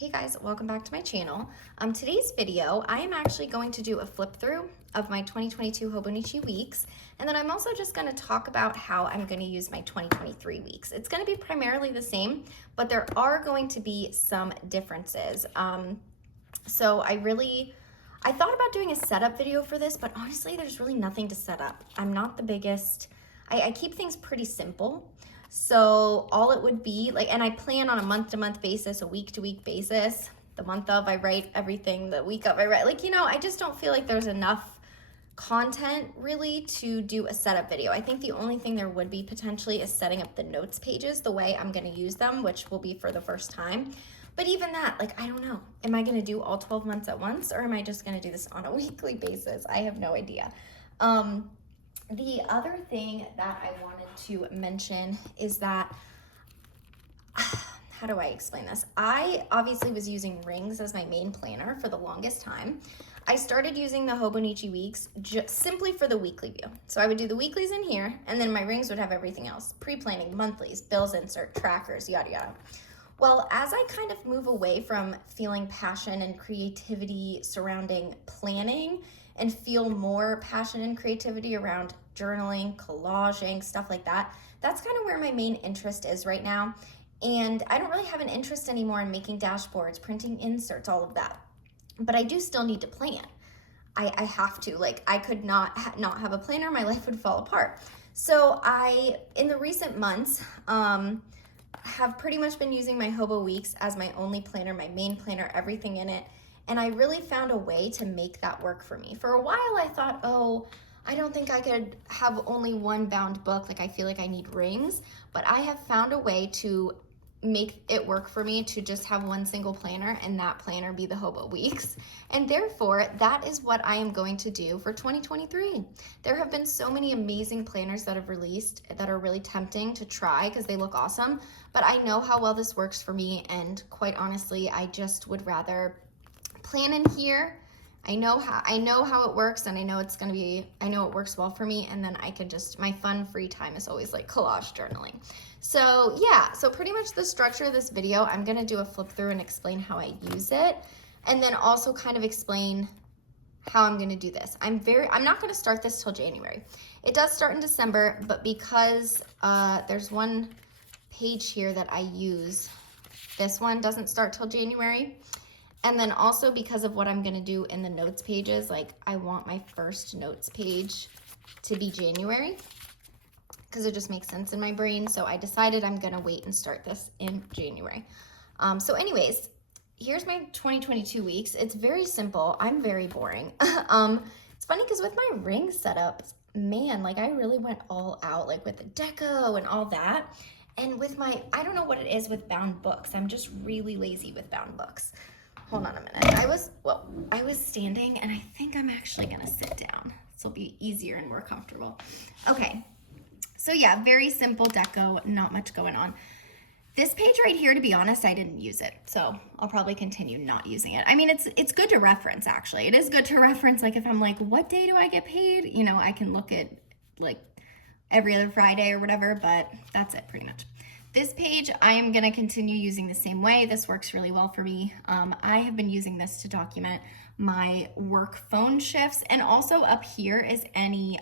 Hey guys, welcome back to my channel. Today's video, I am actually going to do a flip through of my 2022 Hobonichi weeks, and then I'm also just going to talk about how I'm going to use my 2023 weeks. It's going to be primarily the same, but there are going to be some differences. So I thought about doing a setup video for this, but honestly, there's really nothing to set up. I'm not the biggest, I keep things pretty simple. So all it would be like, and I plan on a month-to-month basis, a week-to-week basis. The month of, I write everything. The week of, I write, I just don't feel like there's enough content really to do a setup video. I think the only thing there would be potentially is setting up the notes pages the way I'm gonna use them, which will be for the first time. But even that, I don't know. Am I gonna do all 12 months at once, or am I just gonna do this on a weekly basis? I have no idea. The other thing that I wanted to mention is that, how do I explain this? I obviously was using rings as my main planner for the longest time. I started using the Hobonichi weeks just simply for the weekly view. So I would do the weeklies in here, and then my rings would have everything else. Pre-planning, monthlies, bills insert, trackers, yada yada. Well, as I kind of move away from feeling passion and creativity surrounding planning and feel more passion and creativity around journaling, collaging, stuff like that, that's kind of where my main interest is right now. And I don't really have an interest anymore in making dashboards, printing inserts, all of that. But I do still need to plan. I have to. I could not have a planner, my life would fall apart. So in the recent months, have pretty much been using my Hobo Weeks as my only planner, my main planner, everything in it. And I really found a way to make that work for me. For a while, I thought, oh, I don't think I could have only one bound book. I feel like I need rings. But I have found a way to make it work for me to just have one single planner, and that planner be the Hobo Weeks. And therefore, that is what I am going to do for 2023. There have been so many amazing planners that have released that are really tempting to try because they look awesome. But I know how well this works for me, and quite honestly, I just would rather plan in here. I know how it works, and I know it works well for me, and then I can my fun free time is always collage journaling. So yeah, so pretty much the structure of this video, I'm gonna do a flip through and explain how I use it, and then also kind of explain how I'm gonna do this. I'm not gonna start this till January. It does start in December, but because there's one page here that I use, this one doesn't start till January. And then also because of what I'm gonna do in the notes pages, I want my first notes page to be January because it just makes sense in my brain. So I decided I'm gonna wait and start this in January. So anyways, here's my 2022 weeks. It's very simple. I'm very boring. It's funny because with my ring setup, man, I really went all out, with the deco and all that. And with I don't know what it is with bound books. I'm just really lazy with bound books. Hold on a minute. I was standing, and I think I'm actually gonna sit down. This will be easier and more comfortable. Okay, so yeah, very simple deco, not much going on. This page right here, to be honest, I didn't use it, so I'll probably continue not using it. I mean, it's good to reference, actually. It is good to reference, if I'm what day do I get paid? I can look at, every other Friday or whatever, but that's it pretty much. This page, I am gonna continue using the same way. This works really well for me. I have been using this to document my work phone shifts, and also up here is any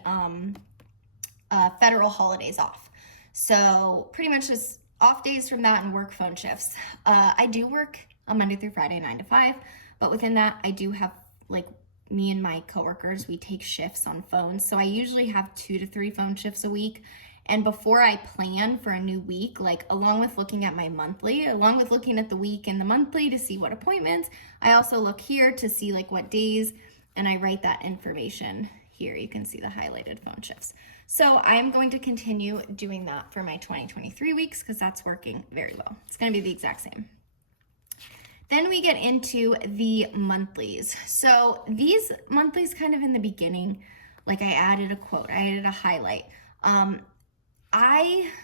federal holidays off. So pretty much just off days from that and work phone shifts. I do work on Monday through Friday, 9 to 5, but within that, I do have me and my coworkers, we take shifts on phones. So I usually have 2 to 3 phone shifts a week. And before I plan for a new week, along with looking at my monthly, along with looking at the week and the monthly to see what appointments, I also look here to see what days, and I write that information here. You can see the highlighted phone shifts. So I'm going to continue doing that for my 2023 weeks because that's working very well. It's gonna be the exact same. Then we get into the monthlies. So these monthlies kind of in the beginning, I added a quote, I added a highlight.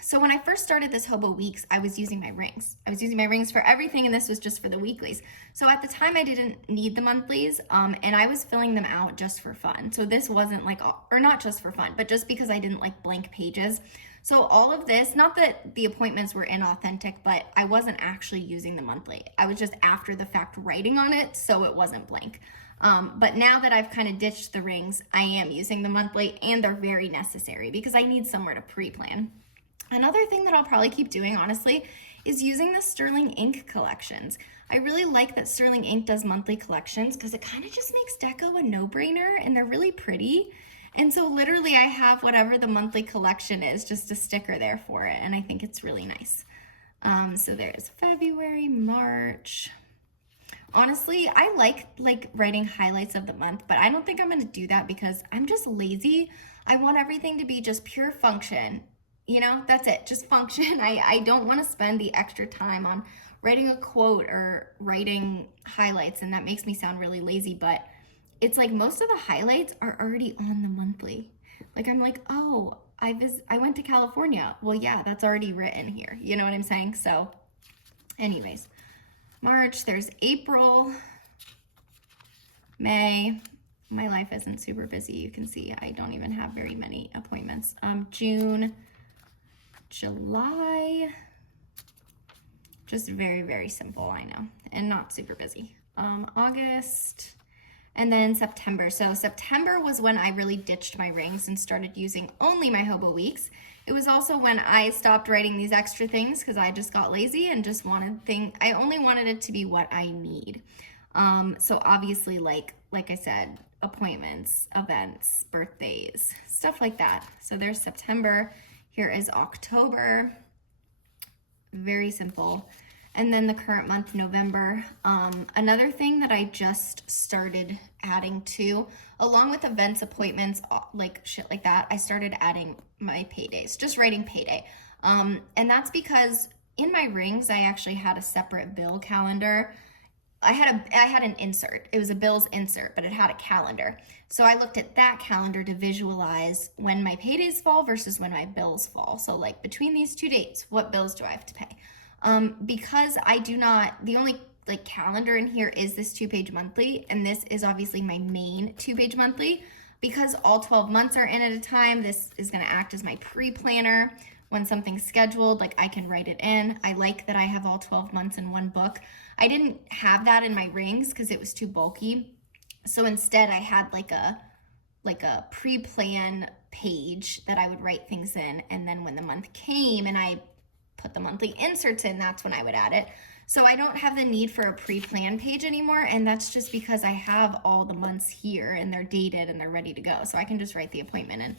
So when I first started this Hobo Weeks, I was using my rings. I was using my rings for everything, and this was just for the weeklies. So at the time, I didn't need the monthlies, and I was filling them out just for fun. So this wasn't or not just for fun, but just because I didn't like blank pages. So all of this, not that the appointments were inauthentic, but I wasn't actually using the monthly. I was just after the fact writing on it, so it wasn't blank. But now that I've kind of ditched the rings, I am using the monthly, and they're very necessary because I need somewhere to pre-plan. Another thing that I'll probably keep doing, honestly, is using the Sterling Ink collections. I really like that Sterling Ink does monthly collections because it kind of just makes deco a no-brainer, and they're really pretty. And so literally I have whatever the monthly collection is, just a sticker there for it, and I think it's really nice. So there's February, March. Honestly, I like writing highlights of the month, but I don't think I'm gonna do that because I'm just lazy. I want everything to be just pure function. You know, that's it, just function. I don't want to spend the extra time on writing a quote or writing highlights, and that makes me sound really lazy, but it's like most of the highlights are already on the monthly. Like I'm like, oh, I went to California. Well, yeah, that's already written here. You know what I'm saying? So anyways, March, there's April, May. My life isn't super busy. You can see I don't even have very many appointments. June, July, just very, very simple, I know, and not super busy. August, and then September. So September was when I really ditched my rings and started using only my Hobo Weeks. It was also when I stopped writing these extra things because I just got lazy and just wanted I only wanted it to be what I need. So obviously, like I said, appointments, events, birthdays, stuff like that. So there's September. Here is October. Very simple. And then the current month, November. Another thing that I just started adding to, along with events, appointments, like shit like that, I started adding my paydays, just writing payday. And that's because in my rings, I actually had a separate bill calendar. I had an insert. It was a bills insert, but it had a calendar. So I looked at that calendar to visualize when my paydays fall versus when my bills fall. So like between these two dates, what bills do I have to pay? Because I do not, the only like calendar in here is this 2-page monthly, and this is obviously my main 2-page monthly. Because all 12 months are in at a time, this is gonna act as my pre-planner. When something's scheduled, like I can write it in. I like that I have all 12 months in one book. I didn't have that in my rings because it was too bulky. So instead I had like a pre-plan page that I would write things in, and then when the month came and I put the monthly inserts in, that's when I would add it. So I don't have the need for a pre-plan page anymore, and that's just because I have all the months here and they're dated and they're ready to go. So I can just write the appointment in.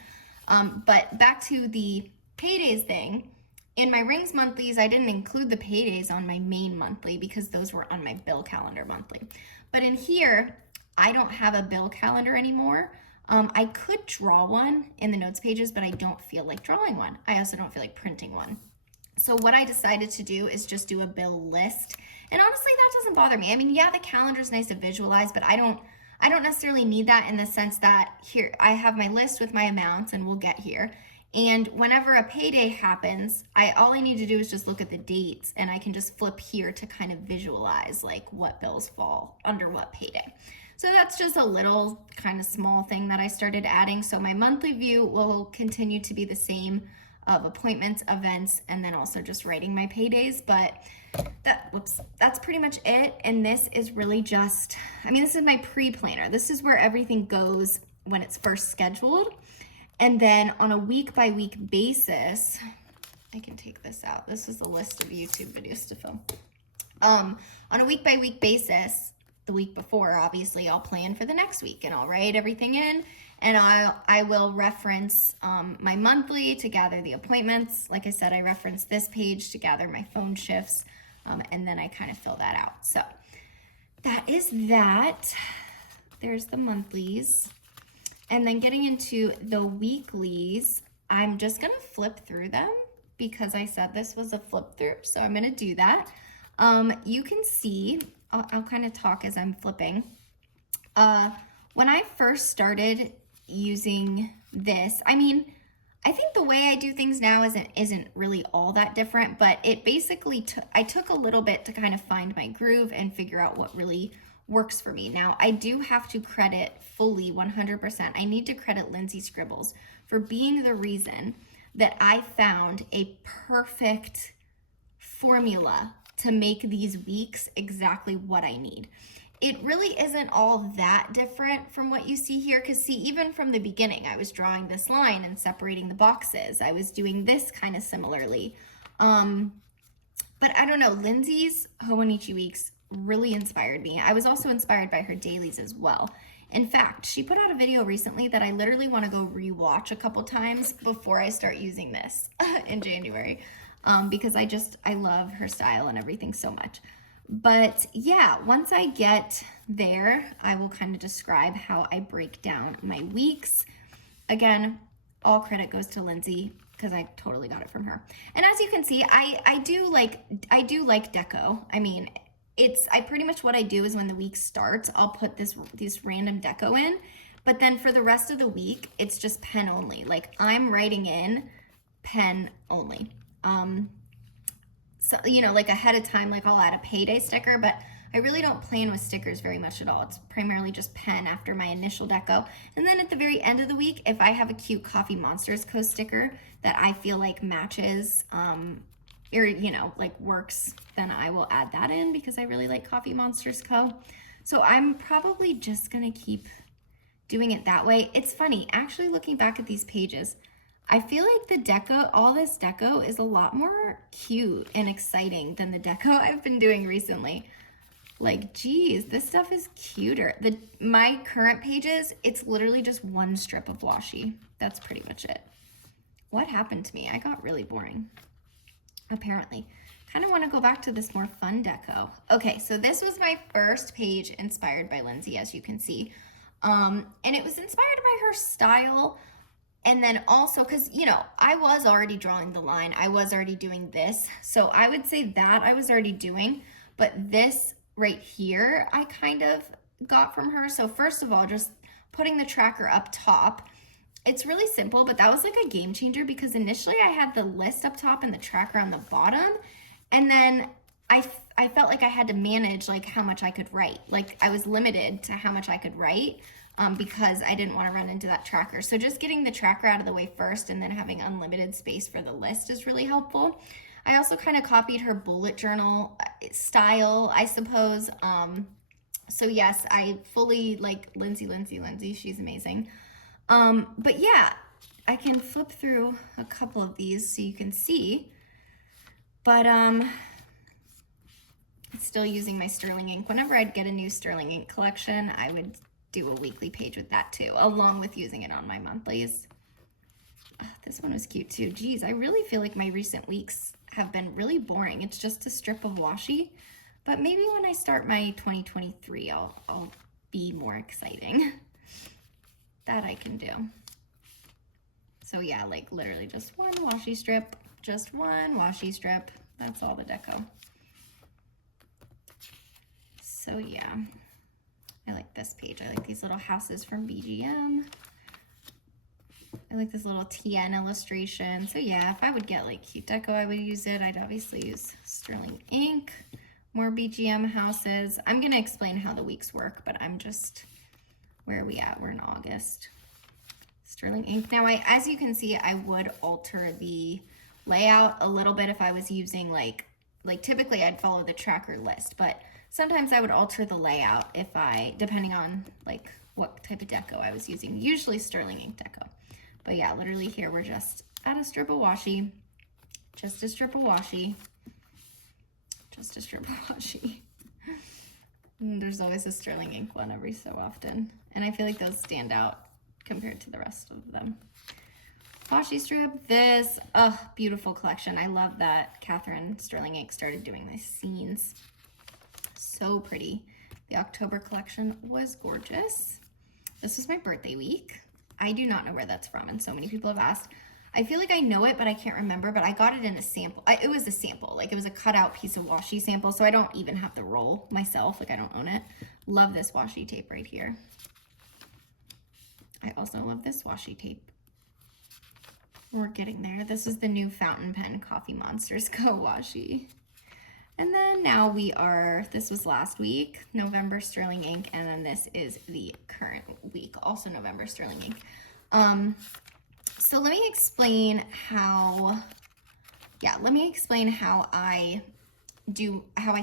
But back to the paydays thing, in my rings monthlies, I didn't include the paydays on my main monthly because those were on my bill calendar monthly. But in here, I don't have a bill calendar anymore. I could draw one in the notes pages, but I don't feel like drawing one. I also don't feel like printing one. So what I decided to do is just do a bill list. And honestly, that doesn't bother me. I mean, yeah, the calendar is nice to visualize, but I don't necessarily need that in the sense that here I have my list with my amounts, and we'll get here. And whenever a payday happens, all I need to do is just look at the dates, and I can just flip here to kind of visualize like what bills fall under what payday. So that's just a little kind of small thing that I started adding. So my monthly view will continue to be the same of appointments, events, and then also just writing my paydays. But that's pretty much it. And this is really just, I mean, this is my pre-planner. This is where everything goes when it's first scheduled. And then on a week-by-week basis, I can take this out. This is a list of YouTube videos to film. On a week-by-week basis, the week before, obviously, I'll plan for the next week, and I'll write everything in, and I will reference my monthly to gather the appointments. Like I said, I reference this page to gather my phone shifts, and then I kind of fill that out. So that is that. There's the monthlies. And then getting into the weeklies, I'm just gonna flip through them because I said this was a flip through, so I'm gonna do that. You can see, I'll kind of talk as I'm flipping. When I first started using this, I mean, I think the way I do things now isn't really all that different, but it basically I took a little bit to kind of find my groove and figure out what really works for me. Now, I do have to credit fully 100%. I need to credit Lindsay Scribbles for being the reason that I found a perfect formula to make these weeks exactly what I need. It really isn't all that different from what you see here, because see, even from the beginning, I was drawing this line and separating the boxes. I was doing this kind of similarly. But I don't know, Lindsay's Hobonichi weeks really inspired me. I was also inspired by her dailies as well. In fact, she put out a video recently that I literally want to go rewatch a couple times before I start using this in January, because I love her style and everything so much. But yeah, once I get there, I will kind of describe how I break down my weeks. Again, all credit goes to Lindsay because I totally got it from her. And as you can see, I do like deco. I mean, I pretty much what I do is when the week starts, I'll put this random deco in, but then for the rest of the week, it's just pen only. Like I'm writing in pen only. So, you know, like ahead of time, like I'll add a payday sticker, but I really don't plan with stickers very much at all. It's primarily just pen after my initial deco. And then at the very end of the week, if I have a cute Coffee Monsters Co. sticker that I feel like matches, or, you know, like works, then I will add that in because I really like Coffee Monsters Co. So I'm probably just gonna keep doing it that way. It's funny, actually looking back at these pages, I feel like the deco, all this deco is a lot more cute and exciting than the deco I've been doing recently. Like, geez, this stuff is cuter. My current pages, it's literally just one strip of washi. That's pretty much it. What happened to me? I got really boring, apparently. Kind of want to go back to this more fun deco. Okay, so this was my first page inspired by Lindsay, as you can see. And it was inspired by her style. And then also, because, you know, I was already drawing the line. I was already doing this. So I would say that I was already doing. But this right here, I kind of got from her. So first of all, just putting the tracker up top. It's really simple, but that was like a game changer because initially I had the list up top and the tracker on the bottom. And then I felt like I had to manage like how much I could write. Like I was limited to how much I could write. Because I didn't want to run into that tracker. So just getting the tracker out of the way first and then having unlimited space for the list is really helpful. I also kind of copied her bullet journal style, I suppose. So yes, I fully like Lindsay, she's amazing. But yeah, I can flip through a couple of these so you can see. But still using my sterling ink. Whenever I'd get a new sterling ink collection, I would do a weekly page with that too, along with using it on my monthlies. Oh, this one was cute too. Geez, I really feel like my recent weeks have been really boring. It's just a strip of washi, but maybe when I start my 2023, I'll be more exciting. That I can do. So yeah, like literally just one washi strip, That's all the deco. So yeah. I like this page. I like these little houses from BGM. I like this little TN illustration. So yeah, if I would get like cute deco, I would use it. I'd obviously use sterling ink, more BGM houses. I'm gonna explain how the weeks work, but I'm just, where are we at? We're in August. Sterling ink. Now, as you can see, I would alter the layout a little bit if I was using like typically I'd follow the tracker list, but sometimes I would alter the layout depending on like what type of deco I was using, usually sterling ink deco. But yeah, literally here we're just at a strip of washi, just a strip of washi. And there's always a sterling ink one every so often. And I feel like those stand out compared to the rest of them. Washi strip, this, beautiful collection. I love that Catherine Sterling Ink started doing these scenes. So pretty. The October collection was gorgeous. This was my birthday week. I do not know where that's from, and so many people have asked. I feel like I know it, but I can't remember, but I got it in a sample. It was a sample, like it was a cutout piece of washi sample, so I don't even have the roll myself, like I don't own it. Love this washi tape right here. I also love this washi tape. We're getting there. This is the new fountain pen Coffee Monsters Co. washi. And then now this was last week, November sterling ink, and then this is the current week, also November sterling ink. So let me explain how, I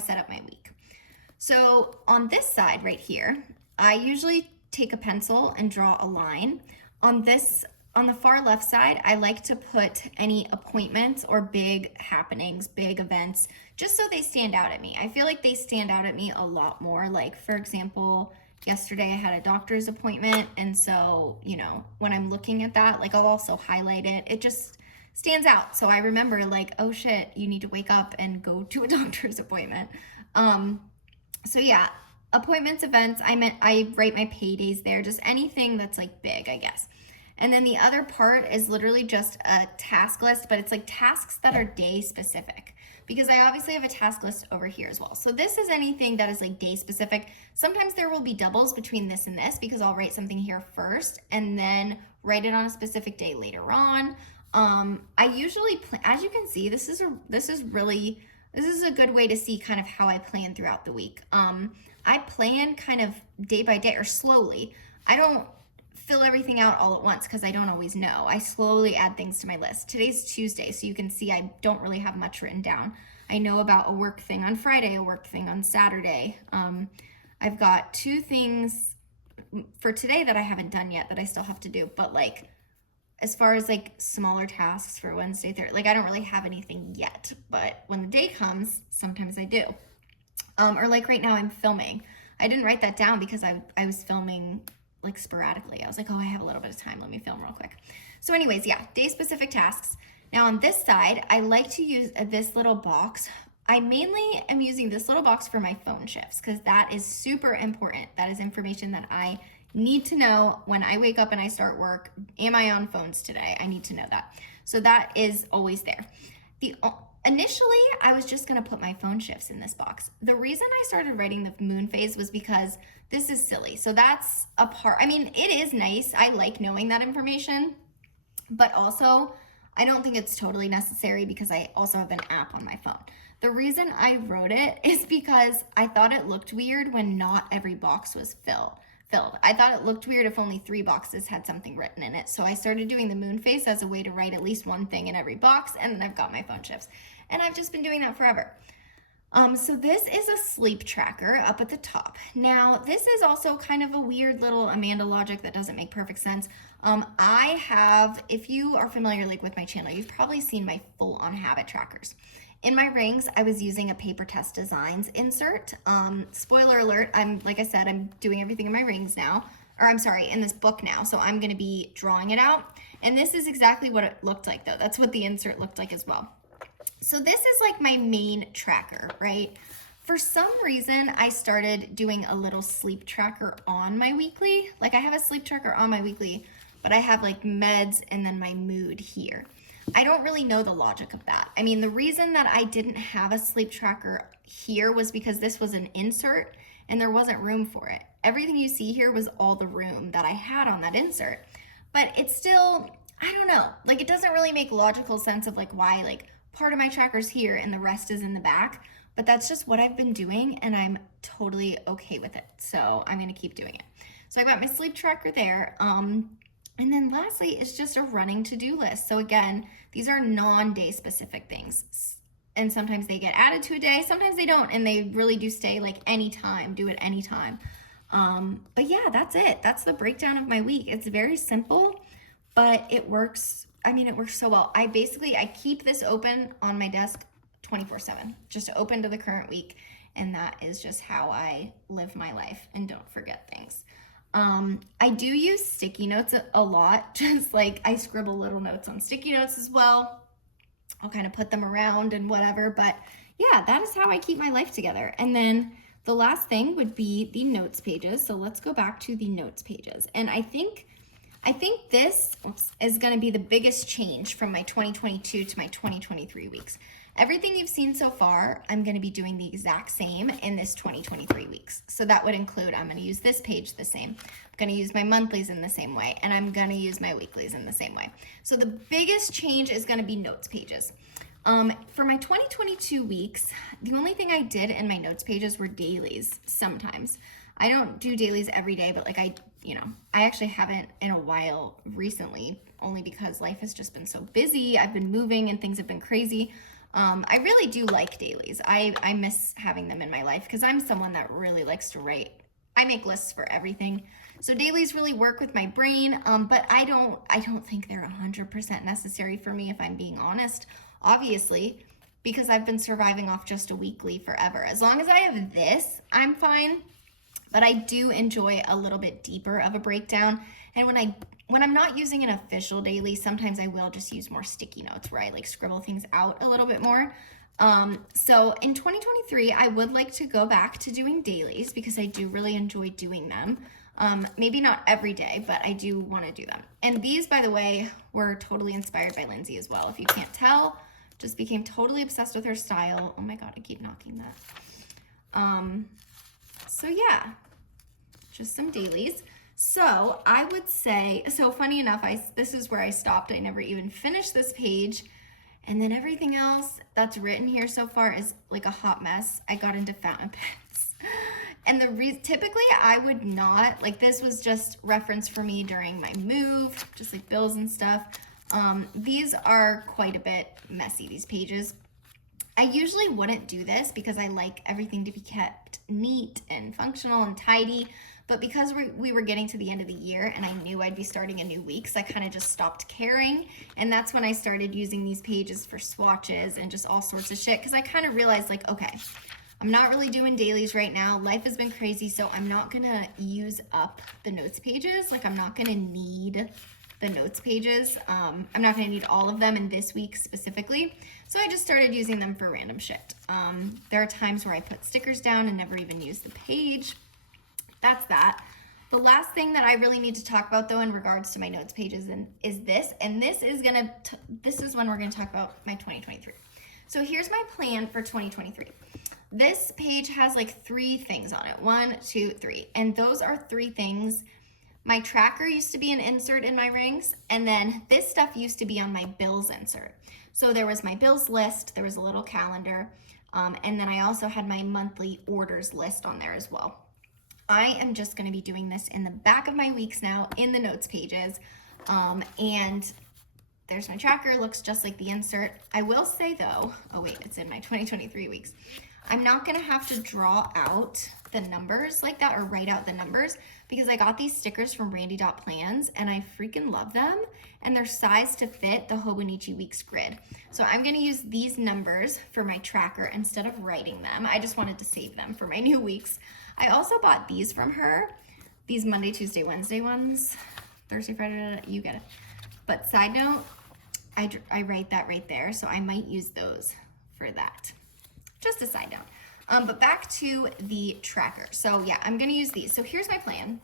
set up my week. So on this side right here, I usually take a pencil and draw a line. On the far left side, I like to put any appointments or big happenings, big events, just so they stand out at me. I feel like they stand out at me a lot more. Like, for example, yesterday I had a doctor's appointment, and so, when I'm looking at that, like, I'll also highlight it. It just stands out. So I remember, like, oh shit, you need to wake up and go to a doctor's appointment. So yeah, appointments, events, I write my paydays there, just anything that's like big, I guess. And then the other part is literally just a task list, but it's like tasks that are day specific, because I obviously have a task list over here as well. So this is anything that is like day specific. Sometimes there will be doubles between this and this, because I'll write something here first and then write it on a specific day later on. I usually as you can see, this is a good way to see kind of how I plan throughout the week. I plan kind of day by day or slowly. I don't fill everything out all at once because I don't always know. I slowly add things to my list. Today's Tuesday, so you can see I don't really have much written down. I know about a work thing on Friday, a work thing on Saturday. I've got 2 things for today that I haven't done yet that I still have to do, but like, as far as like smaller tasks for Wednesday, Thursday, like I don't really have anything yet, but when the day comes, sometimes I do. Or like right now I'm filming. I didn't write that down because I was filming like sporadically. I was like, oh, I have a little bit of time. Let me film real quick. So anyways, yeah, day specific tasks. Now on this side, I like to use this little box. I mainly am using this little box for my phone shifts because that is super important. That is information that I need to know when I wake up and I start work. Am I on phones today? I need to know that. So that is always there. Initially, I was just gonna put my phone shifts in this box. The reason I started writing the moon phase was because this is silly. So that's a part, I mean, it is nice. I like knowing that information, but also I don't think it's totally necessary because I also have an app on my phone. The reason I wrote it is because I thought it looked weird when not every box was filled. I thought it looked weird if only 3 boxes had something written in it. So I started doing the moon phase as a way to write at least one thing in every box, and then I've got my phone shifts. And I've just been doing that forever. So this is a sleep tracker up at the top. Now, this is also kind of a weird little Amanda logic that doesn't make perfect sense. I have, if you are familiar like with my channel, you've probably seen my full-on habit trackers. In my rings, I was using a Paper Test Designs insert. Spoiler alert, like I said, I'm doing everything in my rings now, or I'm sorry, in this book now, so I'm gonna be drawing it out. And this is exactly what it looked like though. That's what the insert looked like as well. So this is like my main tracker, right? For some reason, I started doing a little sleep tracker on my weekly. Like I have a sleep tracker on my weekly, but I have like meds and then my mood here. I don't really know the logic of that. I mean, the reason that I didn't have a sleep tracker here was because this was an insert and there wasn't room for it. Everything you see here was all the room that I had on that insert. But it's still, I don't know, like it doesn't really make logical sense of like why like part of my tracker's here and the rest is in the back. But that's just what I've been doing and I'm totally okay with it. So I'm gonna keep doing it. So I got my sleep tracker there. And then lastly, it's just a running to-do list. So again, these are non-day specific things. And sometimes they get added to a day, sometimes they don't, and they really do stay like anytime, do it anytime. But yeah, that's it. That's the breakdown of my week. It's very simple, but it works. I mean, it works so well. I keep this open on my desk 24/7, just open to the current week. And that is just how I live my life and don't forget things. I do use sticky notes a lot, just like I scribble little notes on sticky notes as well. I'll kind of put them around and whatever, but yeah, that is how I keep my life together. And then the last thing would be the notes pages. So let's go back to the notes pages. And I think this is going to be the biggest change from my 2022 to my 2023 weeks. Everything you've seen so far, I'm going to be doing the exact same in this 2023 weeks. So that would include, I'm going to use this page the same. I'm going to use my monthlies in the same way, and I'm going to use my weeklies in the same way. So the biggest change is going to be notes pages. For my 2022 weeks, the only thing I did in my notes pages were dailies sometimes. I don't do dailies every day, but like I actually haven't in a while recently. only because life has just been so busy. I've been moving and things have been crazy. I really do like dailies. I miss having them in my life because I'm someone that really likes to write. I make lists for everything. So dailies really work with my brain, but I don't think they're 100% necessary for me if I'm being honest. Obviously, because I've been surviving off just a weekly forever. As long as I have this, I'm fine. But I do enjoy a little bit deeper of a breakdown. And when I'm not using an official daily, sometimes I will just use more sticky notes where I like scribble things out a little bit more. So in 2023, I would like to go back to doing dailies because I do really enjoy doing them. Maybe not every day, but I do want to do them. And these, by the way, were totally inspired by Lindsay as well. If you can't tell, just became totally obsessed with her style. Oh my God, I keep knocking that. So yeah, just some dailies. So I would say, so funny enough, this is where I stopped. I never even finished this page. And then everything else that's written here so far is like a hot mess. I got into fountain pens. And typically I would not, like this was just reference for me during my move, just like bills and stuff. These are quite a bit messy, these pages. I usually wouldn't do this because I like everything to be kept neat and functional and tidy. But because we were getting to the end of the year and I knew I'd be starting a new week, so I kind of just stopped caring. And that's when I started using these pages for swatches and just all sorts of shit. Because I kind of realized like, okay, I'm not really doing dailies right now. Life has been crazy, so I'm not going to use up the notes pages. Like I'm not going to need the notes pages. I'm not going to need all of them in this week specifically. So I just started using them for random shit. There are times where I put stickers down and never even use the page. That's that. The last thing that I really need to talk about though in regards to my notes pages is this. And this is when we're going to talk about my 2023. So here's my plan for 2023. This page has like 3 things on it. 1, 2, 3. And those are 3 things. My tracker used to be an insert in my rings, and then this stuff used to be on my bills insert. So there was my bills list, there was a little calendar, and then I also had my monthly orders list on there as well. I am just going to be doing this in the back of my weeks now in the notes pages, and there's my tracker, looks just like the insert. I will say though, oh wait, it's in my 2023 weeks. I'm not going to have to draw out the numbers like that or write out the numbers because I got these stickers from Randy.plans and I freaking love them and they're sized to fit the HOBONICHI Weeks grid. So I'm going to use these numbers for my tracker instead of writing them. I just wanted to save them for my new weeks. I also bought these from her, these Monday, Tuesday, Wednesday ones, Thursday, Friday, you get it. But side note, I write that right there, so I might use those for that. Just a side note. But back to the tracker. So yeah, I'm gonna use these. So here's my plan.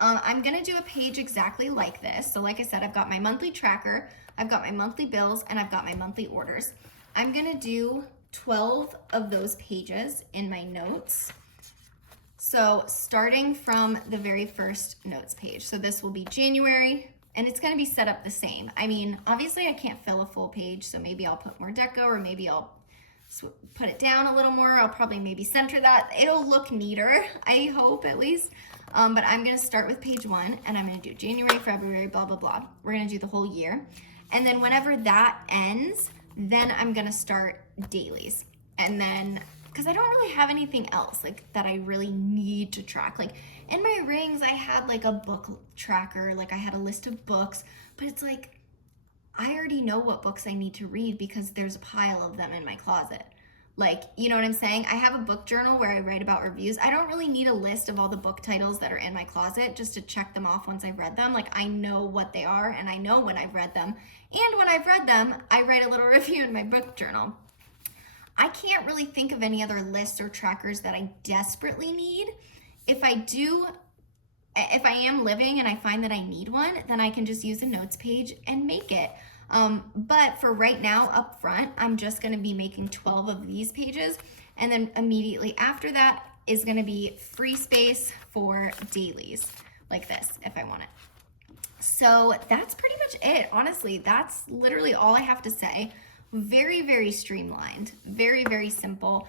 I'm gonna do a page exactly like this. So like I said, I've got my monthly tracker, I've got my monthly bills, and I've got my monthly orders. I'm gonna do 12 of those pages in my notes. So starting from the very first notes page. So this will be January, and it's gonna be set up the same. I mean, obviously I can't fill a full page, so maybe I'll put more deco, or maybe I'll put it down a little more. I'll probably maybe center that. It'll look neater, I hope at least. But I'm gonna start with page 1 and I'm gonna do January, February, blah, blah, blah. We're gonna do the whole year. And then whenever that ends, then I'm gonna start dailies. And then, because I don't really have anything else like that I really need to track. Like in my rings, I had like a book tracker, like I had a list of books, but it's like, I already know what books I need to read because there's a pile of them in my closet. Like, you know what I'm saying? I have a book journal where I write about reviews. I don't really need a list of all the book titles that are in my closet just to check them off once I've read them. Like, I know what they are and I know when I've read them. And when I've read them, I write a little review in my book journal. I can't really think of any other lists or trackers that I desperately need. If I am living and I find that I need one, then I can just use a notes page and make it. But for right now up front, I'm just going to be making 12 of these pages. And then immediately after that is going to be free space for dailies like this if I want it. So that's pretty much it. Honestly, that's literally all I have to say. Very, very streamlined, very, very simple.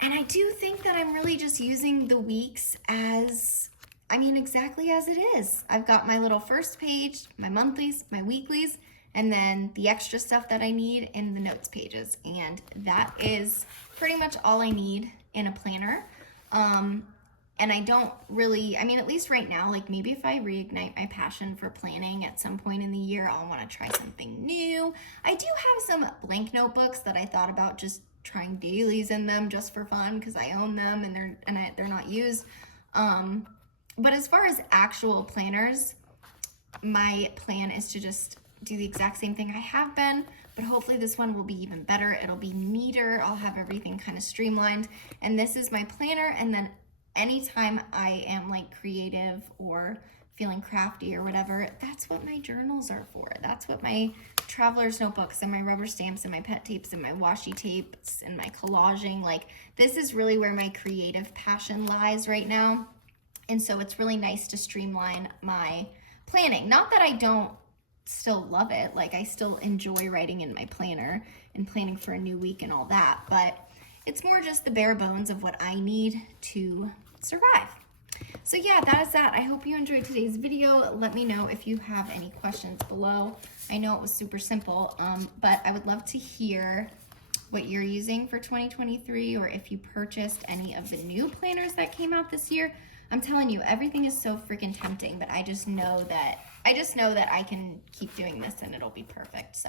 And I do think that I'm really just using the weeks as I mean, exactly as it is. I've got my little first page, my monthlies, my weeklies, and then the extra stuff that I need in the notes pages. And that is pretty much all I need in a planner. And I don't really, I mean, at least right now, like maybe if I reignite my passion for planning at some point in the year, I'll want to try something new. I do have some blank notebooks that I thought about just trying dailies in them just for fun because I own them and they're not used. But as far as actual planners, my plan is to just do the exact same thing I have been, but hopefully this one will be even better. It'll be neater. I'll have everything kind of streamlined. And this is my planner. And then anytime I am like creative or feeling crafty or whatever, that's what my journals are for. That's what my traveler's notebooks and my rubber stamps and my pet tapes and my washi tapes and my collaging, like this is really where my creative passion lies right now. And so it's really nice to streamline my planning. Not that I don't still love it, like I still enjoy writing in my planner and planning for a new week and all that, but it's more just the bare bones of what I need to survive. So yeah, that is that. I hope you enjoyed today's video. Let me know if you have any questions below. I know it was super simple, but I would love to hear what you're using for 2023 or if you purchased any of the new planners that came out this year. I'm telling you, everything is so freaking tempting, but I just know that I can keep doing this and it'll be perfect. So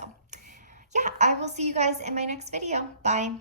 yeah, I will see you guys in my next video. Bye.